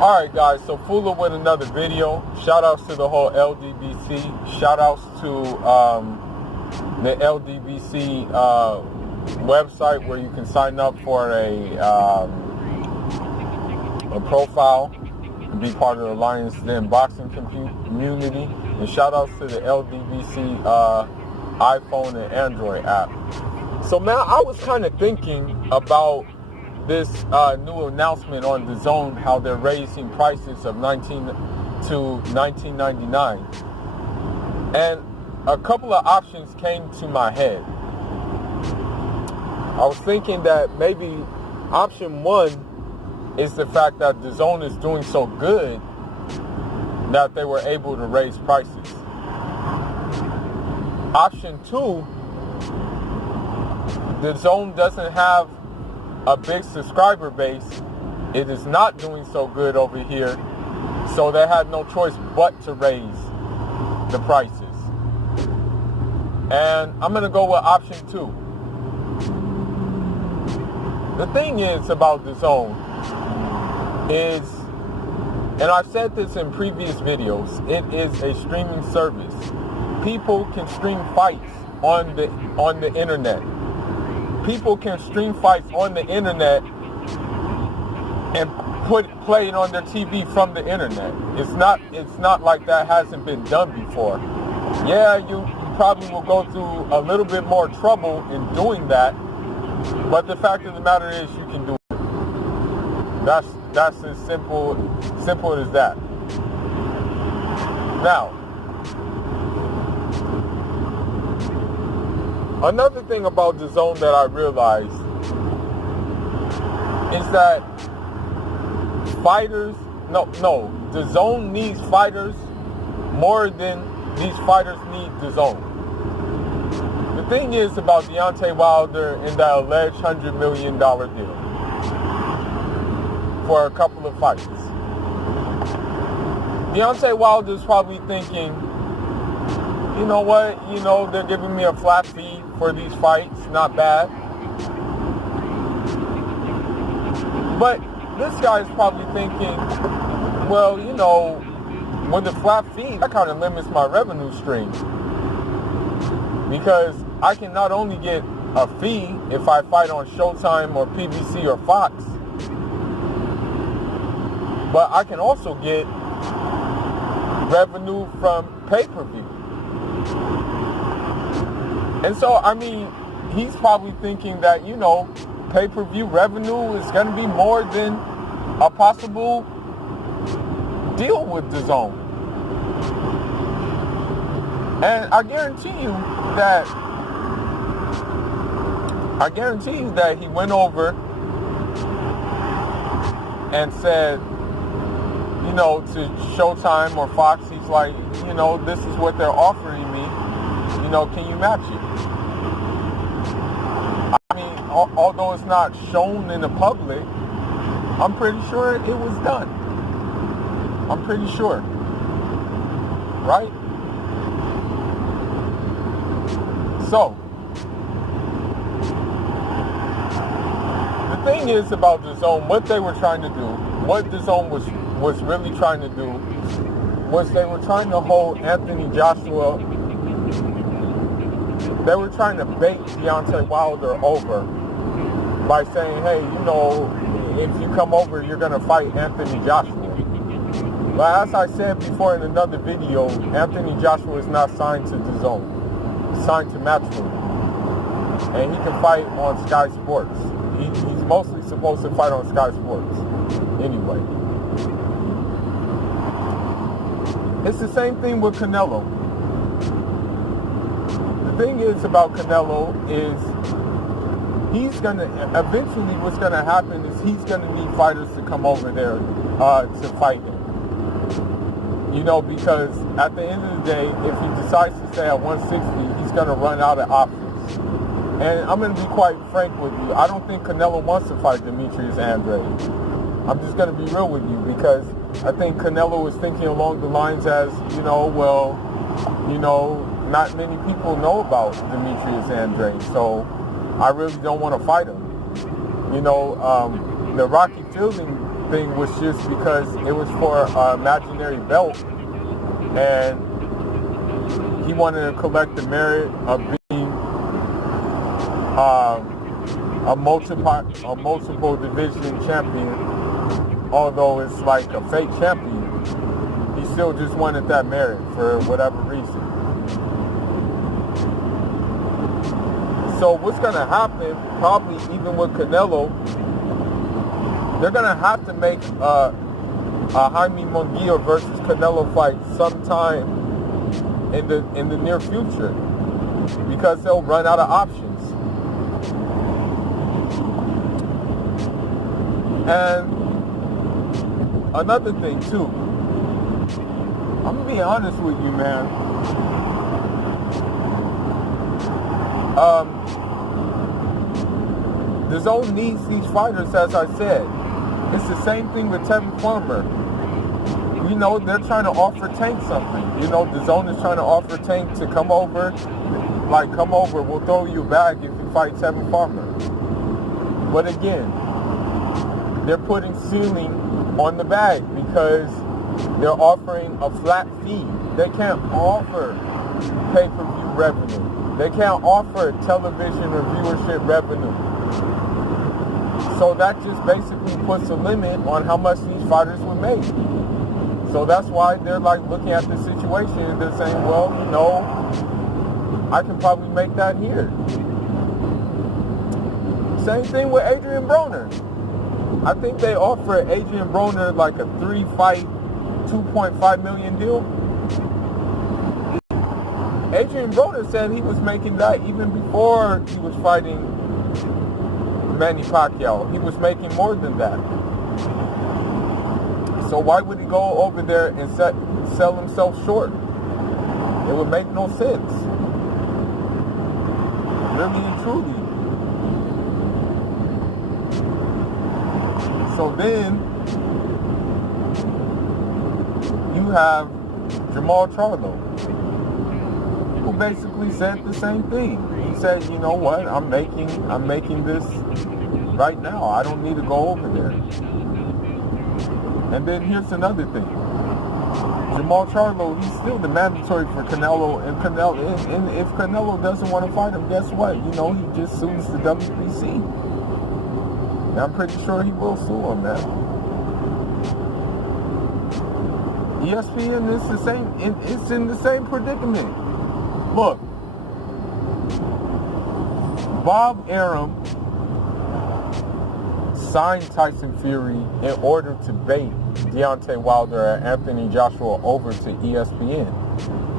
All right, guys, so Fula with another video. Shout outs to the whole LDBC. Shout outs to the LDBC website where you can sign up for a profile and be part of the Lions Den boxing community. And shout outs to the LDBC iPhone and Android app. So, man, I was kind of thinking about this new announcement on DAZN, how they're raising prices of $19 to $19.99, and a couple of options came to my head. I was thinking that maybe option one is the fact that DAZN is doing so good that they were able to raise prices. Option two, DAZN doesn't have a big subscriber base. It is not doing so good over here, so they had no choice but to raise the prices. And I'm going to go with option two. The thing is about DAZN is, and I've said this in previous videos, it is a streaming service. People can stream fights on the internet. People can stream fights on the internet and play it on their TV from the internet. It's not like that hasn't been done before. Yeah, you probably will go through a little bit more trouble in doing that, but the fact of the matter is you can do it. That's as simple as that. Now, another thing about DAZN that I realized is that DAZN needs fighters more than these fighters need DAZN. The thing is about Deontay Wilder and that alleged $100 million deal for a couple of fights. Deontay Wilder's probably thinking, you know what, they're giving me a flat fee for these fights, not bad. But this guy's probably thinking, well, with the flat fee, that kind of limits my revenue stream. Because I can not only get a fee if I fight on Showtime or PBC or Fox, but I can also get revenue from pay-per-view. And so, he's probably thinking that, pay-per-view revenue is going to be more than a possible deal with DAZN. And I guarantee you that he went over and said, to Showtime or Fox, he's like, this is what they're offering me. Can you match it? Although it's not shown in the public, I'm pretty sure it was done. I'm pretty sure. Right? So, the thing is about DAZN, what they were trying to do, what DAZN was really trying to do, was they were trying to hold Anthony Joshua. They were trying to bait Deontay Wilder over by saying, hey, if you come over, you're going to fight Anthony Joshua. But as I said before in another video, Anthony Joshua is not signed to DAZN. He's signed to Matchroom. And he can fight on Sky Sports. He's mostly supposed to fight on Sky Sports. Anyway. It's the same thing with Canelo. The thing is about Canelo is eventually what's going to happen is he's going to need fighters to come over there to fight him. Because at the end of the day, if he decides to stay at 160, he's going to run out of options. And I'm going to be quite frank with you. I don't think Canelo wants to fight Demetrius Andrade. I'm just going to be real with you because I think Canelo was thinking along the lines as, not many people know about Demetrius Andrade, so I really don't want to fight him. The Rocky Fielding thing was just because it was for an imaginary belt, and he wanted to collect the merit of being a multiple division champion. Although it's like a fake champion, he still just wanted that merit for whatever reason. So what's going to happen, probably even with Canelo, they're going to have to make a Jaime Munguia versus Canelo fight sometime in the near future, because they'll run out of options. And another thing too, I'm gonna be honest with you, man. DAZN needs these fighters, as I said. It's the same thing with Tevin Farmer. You know, they're trying to offer Tank something. You know, DAZN is trying to offer Tank to come over. Like, come over, we'll throw you a bag if you fight Tevin Farmer. But again, they're putting ceiling on the bag because they're offering a flat fee. They can't offer pay-per-view revenue. They can't offer television or viewership revenue. So that just basically puts a limit on how much these fighters would make. So that's why they're like looking at the situation and they're saying, well, you know, I can probably make that here. Same thing with Adrian Broner. I think they offered Adrian Broner like a 3-fight, $2.5 million deal. Adrian Broner said he was making that even before he was fighting Manny Pacquiao. He was making more than that. So why would he go over there and sell himself short? It would make no sense. Really and truly. So then you have Jamal Charlo, who basically said the same thing. He said, you know what, I'm making this right now. I don't need to go over there. And then here's another thing. Jamal Charlo, he's still the mandatory for Canelo, and if Canelo doesn't want to fight him, guess what? You know, he just sues the WBC. And I'm pretty sure he will sue him, man. ESPN is the same. It's in the same predicament. Look, Bob Arum signed Tyson Fury in order to bait Deontay Wilder and Anthony Joshua over to ESPN.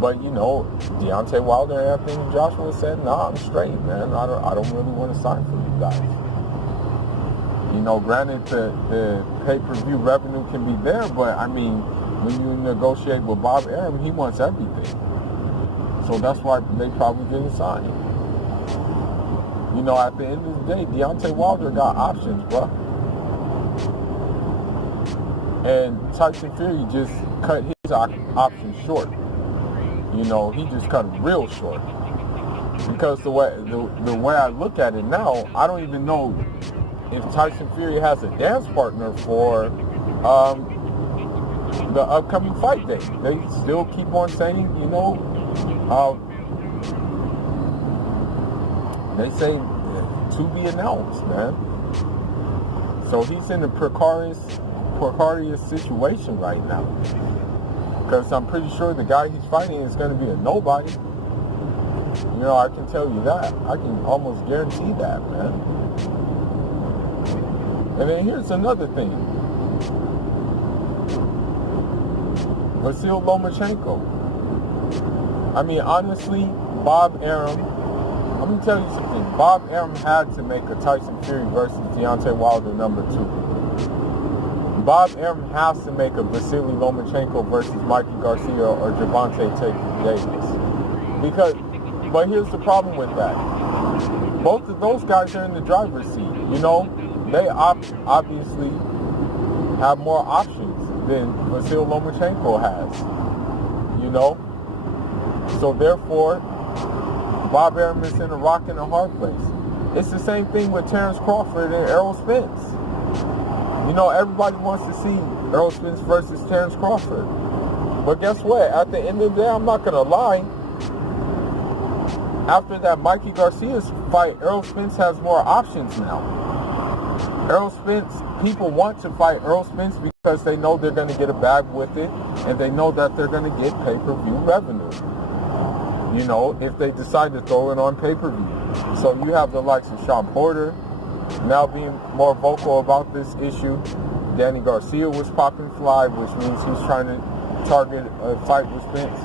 But, you know, Deontay Wilder and Anthony Joshua said, nah, I'm straight, man. I don't really want to sign for you guys. You know, granted, the pay-per-view revenue can be there, but, I mean, when you negotiate with Bob Arum, he wants everything. So that's why they probably didn't sign him. You know, at the end of the day, Deontay Wilder got options, bro. And Tyson Fury just cut his options short. You know, he just cut it real short. Because the way I look at it now, I don't even know if Tyson Fury has a dance partner for the upcoming fight day. They still keep on saying, you know, they say to be announced, man. So he's in a precarious situation right now. Because I'm pretty sure the guy he's fighting is going to be a nobody. You know, I can tell you that. I can almost guarantee that, man. And then here's another thing. Vasyl Lomachenko. I mean, honestly, Bob Arum, I'm going to tell you something. Bob Arum had to make a Tyson Fury versus Deontay Wilder #2. Bob Arum has to make a Vasily Lomachenko versus Mikey Garcia or Gervonta Davis. But here's the problem with that. Both of those guys are in the driver's seat. You know, they obviously have more options than Vasyl Lomachenko has. You know? So therefore, Bob Arum is in a rock and a hard place. It's the same thing with Terrence Crawford and Errol Spence. You know, everybody wants to see Errol Spence versus Terrence Crawford. But guess what? At the end of the day, I'm not going to lie. After that Mikey Garcia's fight, Errol Spence has more options now. Errol Spence, people want to fight Errol Spence because they know they're going to get a bag with it, and they know that they're going to get pay-per-view revenue. You know, if they decide to throw it on pay-per-view. So you have the likes of Sean Porter now being more vocal about this issue. Danny Garcia was popping fly, which means he's trying to target a fight with Spence.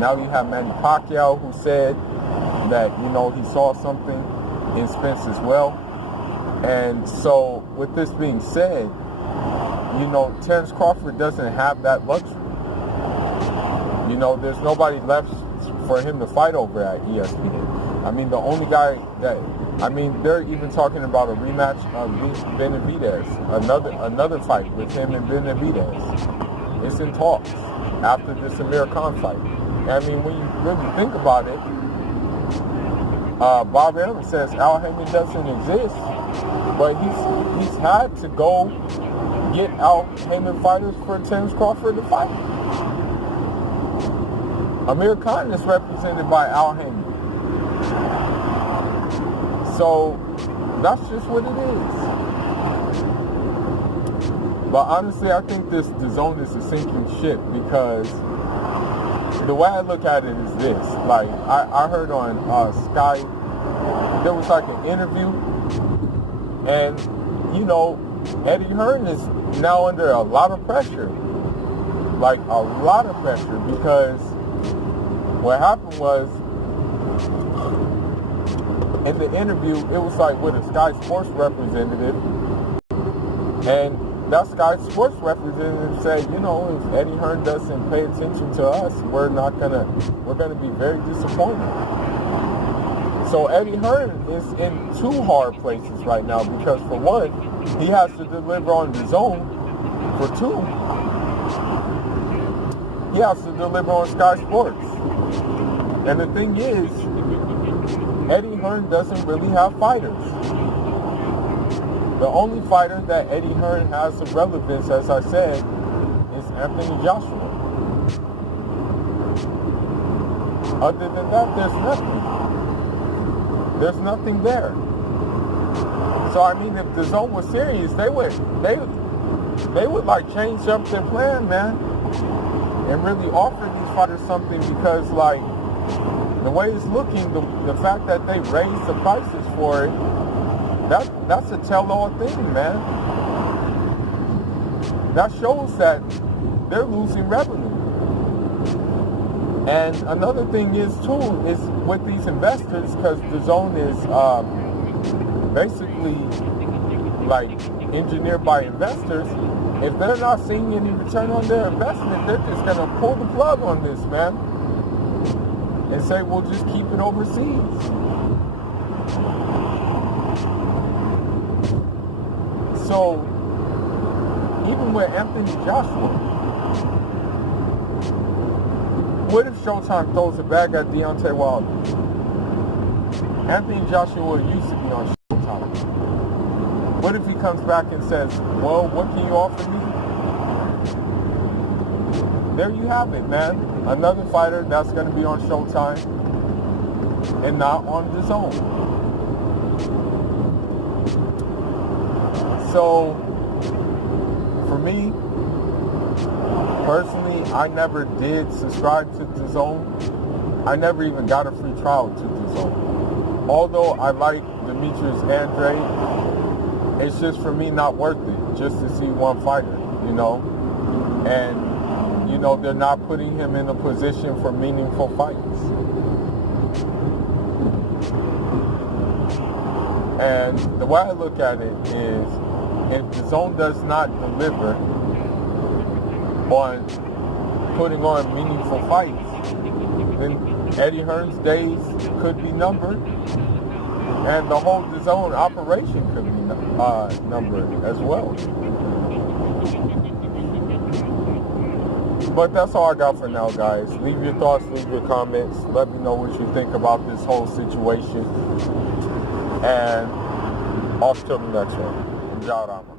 Now you have Manny Pacquiao, who said that, you know, he saw something in Spence as well. And so with this being said, you know, Terrence Crawford doesn't have that luxury. You know, there's nobody left for him to fight over at ESPN. I mean, the only guy that, I mean, they're even talking about a rematch of Benavidez, another fight with him and Benavidez. It's in talks after this Amir Khan fight. I mean, when you really think about it, Bob Arum says Al Heyman doesn't exist, but he's had to go get Al Heyman fighters for Terrence Crawford to fight. Amir Khan is represented by Al Heyman. So that's just what it is. But honestly, I think this DAZN is a sinking ship, because the way I look at it is this. Like, I heard on Sky, there was like an interview, and, you know, Eddie Hearn is now under a lot of pressure. Like, a lot of pressure, because what happened was, in the interview, it was like with a Sky Sports representative, and that Sky Sports representative said, you know, if Eddie Hearn doesn't pay attention to us, we're gonna be very disappointed. So Eddie Hearn is in two hard places right now, because for one, he has to deliver on DAZN. For two, he has to deliver on Sky Sports. And the thing is, Eddie Hearn doesn't really have fighters. The only fighter that Eddie Hearn has of relevance, as I said, is Anthony Joshua. Other than that, there's nothing. There's nothing there. So I mean, if DAZN was serious, they would like change up their plan, man, and really offer these fighters something, because like the way it's looking, the fact that they raised the prices for it, that's a tell-all thing, man. That shows that they're losing revenue. And another thing is too, is with these investors, because DAZN is basically like engineered by investors. If they're not seeing any return on their investment, they're just gonna pull the plug on this, man, and say, we'll just keep it overseas. So, even with Anthony Joshua, what if Showtime throws a bag at Deontay Wilder? Anthony Joshua used to be on Showtime. What if he comes back and says, well, what can you offer me? There you have it, man. Another fighter that's going to be on Showtime and not on DAZN. So, for me, personally, I never did subscribe to DAZN. I never even got a free trial to DAZN. Although I like Demetrius Andrade, it's just for me not worth it, just to see one fighter, you know? And, you know, they're not putting him in a position for meaningful fights. And the way I look at it is, if DAZN does not deliver on putting on meaningful fights, then Eddie Hearn's days could be numbered, and the whole DAZN operation could be numbered as well. But that's all I got for now, guys. Leave your thoughts, leave your comments. Let me know what you think about this whole situation. And off to the next one. Ciao, Rama.